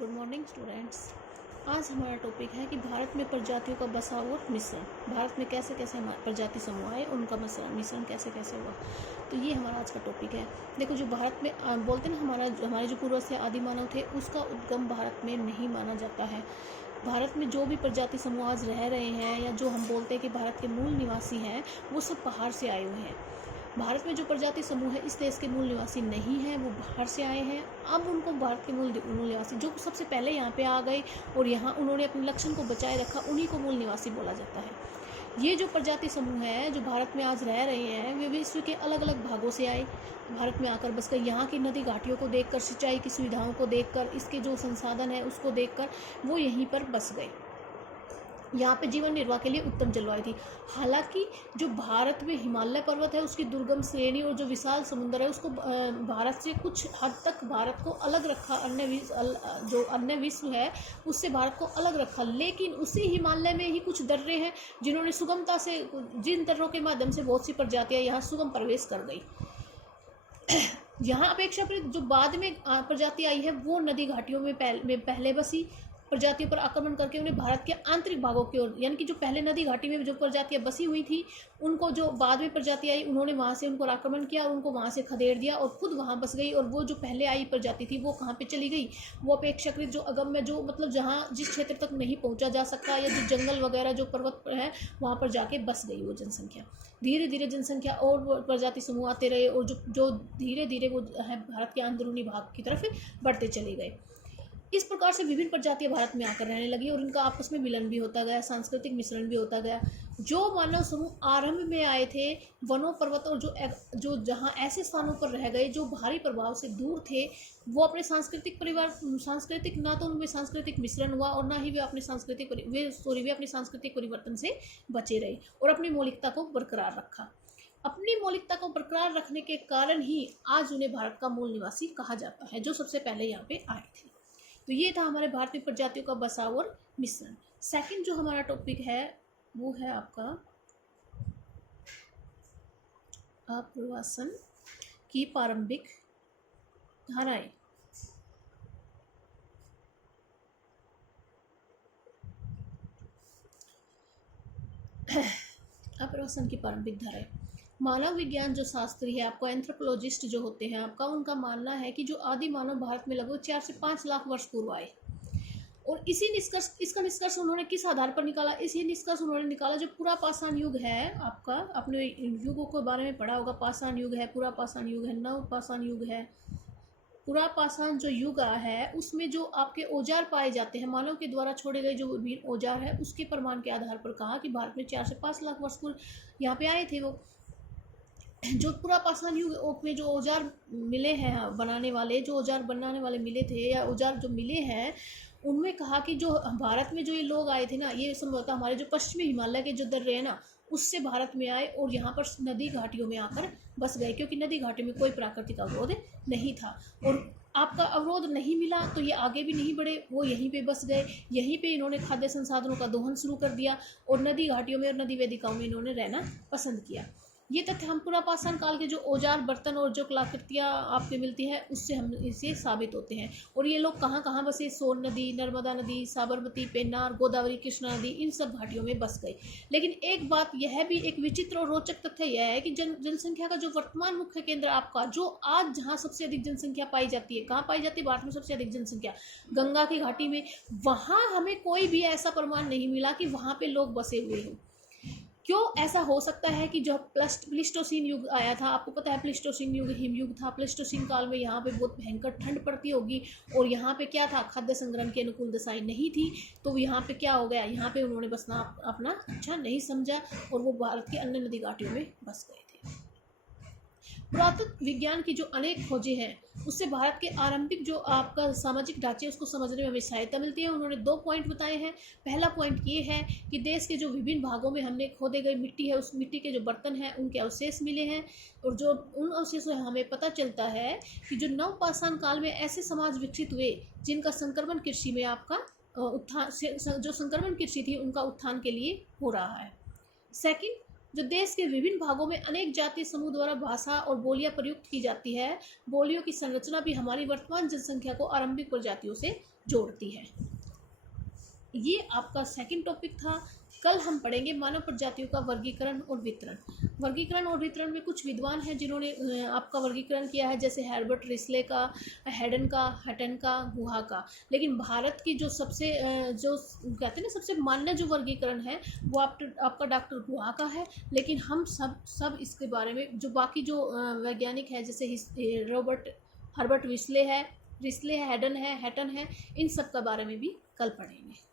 Good morning students. आज हमारा topic है कि भारत में प्रजातियों का बसाव और मिश्रण। भारत में कैसे कैसे प्रजाति समूह आए और उनका मिश्रण कैसे कैसे हुआ। तो ये हमारा आज का टॉपिक है। देखो, जो भारत में बोलते ना हमारे जो पूर्वज थे, आदि मानव थे, उसका उद्गम भारत में नहीं माना जाता है। भारत में जो भी प्रजाति समूह आज रह रहे हैं या जो हम बोलते हैं कि भारत के मूल निवासी हैं, वो सब बाहर से आए हुए हैं। भारत में जो प्रजाति समूह है इस देश के मूल निवासी नहीं है, वो बाहर से आए हैं। अब उनको भारत के मूल निवासी जो सबसे पहले यहाँ पे आ गए और यहाँ उन्होंने अपने लक्षण को बचाए रखा, उन्हीं को मूल निवासी बोला जाता है। ये जो प्रजाति समूह है जो भारत में आज रह रहे हैं, वे विश्व के अलग अलग भागों से आए, भारत में आकर बस गए। यहाँ की नदी घाटियों को देखकर, सिंचाई की सुविधाओं को देखकर, इसके जो संसाधन है उसको देखकर वो यहीं पर बस गए। यहाँ पे जीवन निर्वाह के लिए उत्तम जलवायु थी। हालांकि जो भारत में हिमालय पर्वत है, उसकी दुर्गम श्रेणी और जो विशाल समुद्र है, उसको भारत से कुछ हद तक भारत को अलग रखा। जो अन्य विश्व है उससे भारत को अलग रखा। लेकिन उसी हिमालय में ही कुछ दर्रे हैं जिन्होंने सुगमता से, जिन दर्रों के माध्यम से बहुत सी प्रजातियां यहाँ सुगम प्रवेश कर गई। यहाँ अपेक्षाकृत जो बाद में प्रजाति आई है वो नदी घाटियों में पहले बसी। प्रजातियों पर आक्रमण करके उन्हें भारत के आंतरिक भागों की ओर, यानी कि जो पहले नदी घाटी में जो प्रजातियां बसी हुई थी, उनको जो बाद में प्रजाति आई उन्होंने वहां से उनको आक्रमण किया, उनको वहां से खदेड़ दिया और खुद वहां बस गई। और वो जो पहले आई प्रजाति थी वो कहाँ पे चली गई? वो अपेक्षाकृत जो अगम्य, जो मतलब जहाँ जिस क्षेत्र तक नहीं पहुंचा जा सकता या जो जंगल वगैरह जो पर्वत है वहां पर जाके बस गई वो जनसंख्या। धीरे धीरे जनसंख्या और प्रजाति समूह आते रहे और जो धीरे धीरे वो है भारत के अंदरूनी भाग की तरफ बढ़ते चले गए। इस प्रकार से विभिन्न प्रजातियां भारत में आकर रहने लगी और इनका आपस में मिलन भी होता गया, सांस्कृतिक मिश्रण भी होता गया। जो मानव समूह आरंभ में आए थे वनों, पर्वत और जो जहाँ ऐसे स्थानों पर रह गए जो भारी प्रभाव से दूर थे, वो अपने सांस्कृतिक ना तो उनमें सांस्कृतिक मिश्रण हुआ और ना ही वे अपने सांस्कृतिक परिवर्तन से बचे रहे और अपनी मौलिकता को बरकरार रखा। अपनी मौलिकता को बरकरार रखने के कारण ही आज उन्हें भारत का मूल निवासी कहा जाता है, जो सबसे पहले यहाँ पे आए थे। तो ये था हमारे भारतीय प्रजातियों का बसाव और मिश्रण। सेकंड जो हमारा टॉपिक है वो है आपका आप्रवासन की प्रारंभिक धाराएं। आप्रवासन की प्रारंभिक धाराएं। मानव विज्ञान जो शास्त्री है आपका, एंथ्रोपोलॉजिस्ट जो होते हैं आपका, उनका मानना है कि जो आदि मानव भारत में लगभग 4 से 5 लाख वर्ष पूर्व आए। और इसका निष्कर्ष उन्होंने किस आधार पर निकाला? इसी निष्कर्ष उन्होंने निकाला जो पूरा पाषाण युग है आपका, अपने युगों के बारे में पढ़ा होगा। पाषाण युग है, पूरा पाषाण युग है, नव पाषाण युग है। पूरा पाषाण जो युग है उसमें जो आपके औजार पाए जाते हैं, मानव के द्वारा छोड़े गए जो विभिन्न औजार है, उसके प्रमाण के आधार पर कहा कि भारत में 4 से 5 लाख वर्ष पूर्व यहाँ पे आए थे वो। जो पूरा पाषाण युग में जो औजार मिले हैं बनाने वाले, जो औजार बनाने वाले मिले थे या औजार जो मिले हैं, उनमें कहा कि जो भारत में जो ये लोग आए थे ना, ये संभवतः हमारे जो पश्चिमी हिमालय के जो दर्रे हैं ना, उससे भारत में आए और यहाँ पर नदी घाटियों में आकर बस गए, क्योंकि नदी घाटी में कोई प्राकृतिक अवरोध नहीं था और आपका अवरोध नहीं मिला तो ये आगे भी नहीं बढ़े, वो यहीं पे बस गए। यहीं पे इन्होंने खाद्य संसाधनों का दोहन शुरू कर दिया और नदी घाटियों में और नदी वेदिकाओं में इन्होंने रहना पसंद किया। ये तथ्य हम पूरा पाषाण काल के जो औजार, बर्तन और जो कलाकृतियाँ आपके मिलती है उससे हम इसे साबित होते हैं। और ये लोग कहाँ कहाँ बसे? सोन नदी, नर्मदा नदी, साबरमती, पेन्नार, गोदावरी, कृष्णा नदी, इन सब घाटियों में बस गए। लेकिन एक बात यह भी, एक विचित्र और रोचक तथ्य यह है कि जनसंख्या का जो वर्तमान मुख्य केंद्र आपका, जो आज जहाँ सबसे अधिक जनसंख्या पाई जाती है, कहाँ पाई जाती है? भारत में सबसे अधिक जनसंख्या गंगा की घाटी में। वहाँ हमें कोई भी ऐसा प्रमाण नहीं मिला कि वहाँ पे लोग बसे हुए हों। क्यों ऐसा हो सकता है कि जो प्लिस्टोसीन युग आया था, आपको पता है प्लिस्टोसीन युग हिमयुग था। प्लिस्टोसीन काल में यहाँ पे बहुत भयंकर ठंड पड़ती होगी और यहाँ पे क्या था, खाद्य संग्रहण की अनुकूल दशाएं नहीं थी। तो यहाँ पे क्या हो गया, यहाँ पे उन्होंने बसना अपना अच्छा नहीं समझा और वो भारत की अन्य नदी घाटियों में बस गए थे। पुरातत्व विज्ञान की जो अनेक खोजें हैं उससे भारत के आरंभिक जो आपका सामाजिक ढांचे उसको समझने में हमें सहायता मिलती है। उन्होंने 2 पॉइंट बताए हैं। पहला पॉइंट ये है कि देश के जो विभिन्न भागों में हमने खोदे गई मिट्टी है, उस मिट्टी के जो बर्तन हैं उनके अवशेष मिले हैं और जो उन अवशेषों से हमें पता चलता है कि जो नवपाषाण काल में ऐसे समाज विकसित हुए जिनका संक्रमण कृषि में आपका उत्थान, जो संक्रमण कृषि थी उनका उत्थान के लिए हो रहा है। सेकंड, जो देश के विभिन्न भागों में अनेक जातीय समूह द्वारा भाषा और बोलियां प्रयुक्त की जाती है, बोलियों की संरचना भी हमारी वर्तमान जनसंख्या को आरंभिक प्रजातियों से जोड़ती है। ये आपका सेकंड टॉपिक था। कल हम पढ़ेंगे मानव प्रजातियों का वर्गीकरण और वितरण। वर्गीकरण और वितरण में कुछ विद्वान हैं जिन्होंने आपका वर्गीकरण किया है, जैसे हर्बर्ट रिस्ले का, हेडन का, हटन का, गुहा का। लेकिन भारत की जो सबसे जो कहते हैं ना सबसे मान्य जो वर्गीकरण है वो आपका डॉक्टर गुहा का है। लेकिन हम सब इसके बारे में जो बाकी जो वैज्ञानिक है, जैसे हर्बर्ट रिस्ले है, हेडन है, हटन है, इन सब के बारे में भी कल पढ़ेंगे।